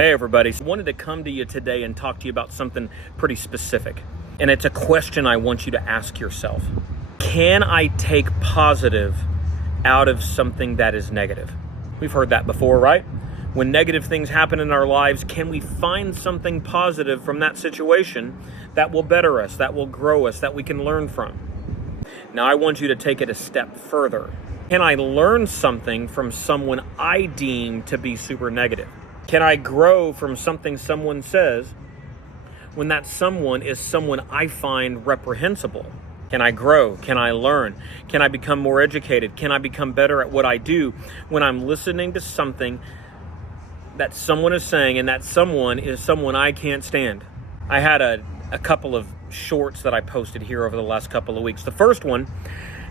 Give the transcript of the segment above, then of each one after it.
Hey everybody, I wanted to come to you today and talk to you about something pretty specific. And it's a question I want you to ask yourself. Can I take positive out of something that is negative? We've heard that before, right? When negative things happen in our lives, can we find something positive from that situation that will better us, that will grow us, that we can learn from? Now I want you to take it a step further. Can I learn something from someone I deem to be super negative? Can I grow from something someone says when that someone is someone I find reprehensible? Can I grow? Can I learn? Can I become more educated? Can I become better at what I do when I'm listening to something that someone is saying and that someone is someone I can't stand? I had a couple of shorts that I posted here over the last couple of weeks. The first one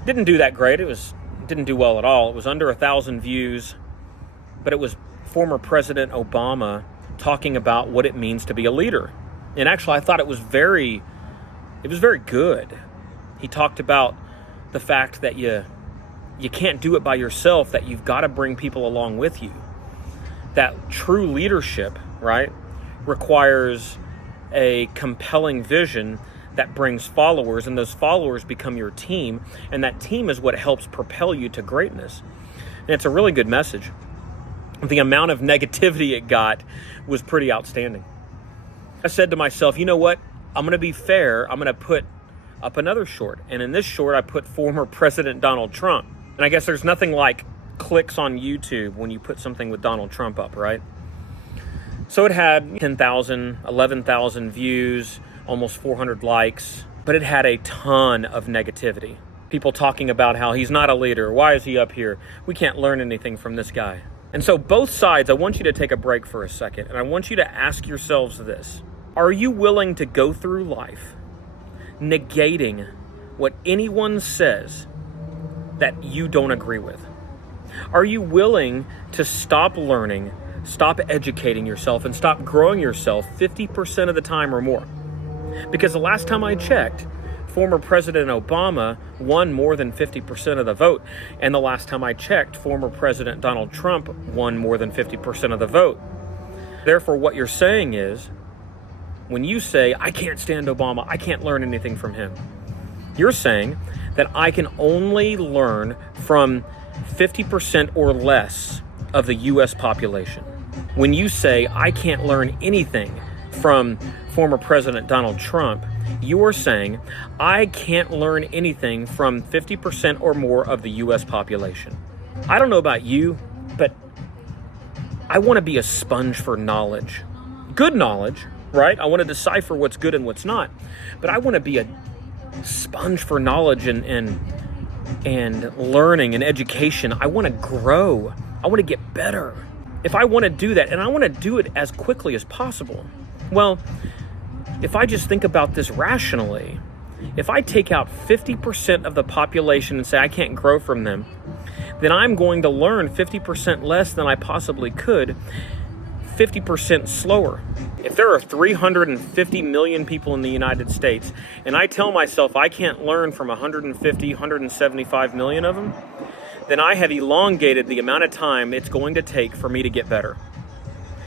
didn't do that great. It didn't do well at all. It was under 1,000 views, but it was former President Obama talking about what it means to be a leader. And actually, I thought it was very good. He talked about the fact that you can't do it by yourself, that you've got to bring people along with you. That true leadership, right, requires a compelling vision that brings followers, and those followers become your team, and that team is what helps propel you to greatness. And it's a really good message. The amount of negativity it got was pretty outstanding. I said to myself, you know what? I'm going to be fair. I'm going to put up another short. And in this short, I put former President Donald Trump. And I guess there's nothing like clicks on YouTube when you put something with Donald Trump up, right? So it had 10,000, 11,000 views, almost 400 likes, but it had a ton of negativity. People talking about how he's not a leader. Why is he up here? We can't learn anything from this guy. And so both sides, I want you to take a break for a second, and I want you to ask yourselves this. Are you willing to go through life negating what anyone says that you don't agree with? Are you willing to stop learning, stop educating yourself, and stop growing yourself 50% of the time or more? Because the last time I checked, former President Obama won more than 50% of the vote. And the last time I checked, former President Donald Trump won more than 50% of the vote. Therefore, what you're saying is, when you say, I can't stand Obama, I can't learn anything from him, you're saying that I can only learn from 50% or less of the U.S. population. When you say, I can't learn anything from former President Donald Trump, you are saying, I can't learn anything from 50% or more of the U.S. population. I don't know about you, but I want to be a sponge for knowledge. Good knowledge, right? I want to decipher what's good and what's not. But I want to be a sponge for knowledge and learning and education. I want to grow. I want to get better. If I want to do that, and I want to do it as quickly as possible, well, if I just think about this rationally, if I take out 50% of the population and say I can't grow from them, then I'm going to learn 50% less than I possibly could, 50% slower. If there are 350 million people in the United States, and I tell myself I can't learn from 150, 175 million of them, then I have elongated the amount of time it's going to take for me to get better.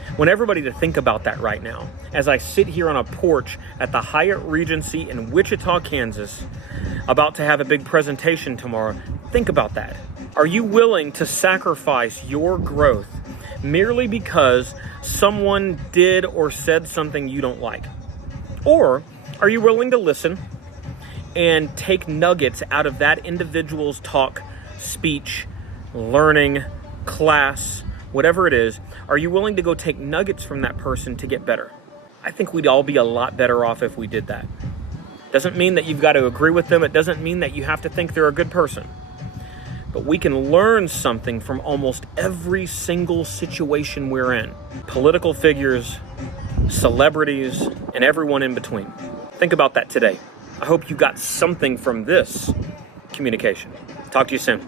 I want everybody to think about that right now. As I sit here on a porch at the Hyatt Regency in Wichita, Kansas, about to have a big presentation tomorrow, think about that. Are you willing to sacrifice your growth merely because someone did or said something you don't like? Or are you willing to listen and take nuggets out of that individual's talk, speech, learning, class, whatever it is? Are you willing to go take nuggets from that person to get better? I think we'd all be a lot better off if we did that. Doesn't mean that you've got to agree with them. It doesn't mean that you have to think they're a good person. But we can learn something from almost every single situation we're in. Political figures, celebrities, and everyone in between. Think about that today. I hope you got something from this communication. Talk to you soon.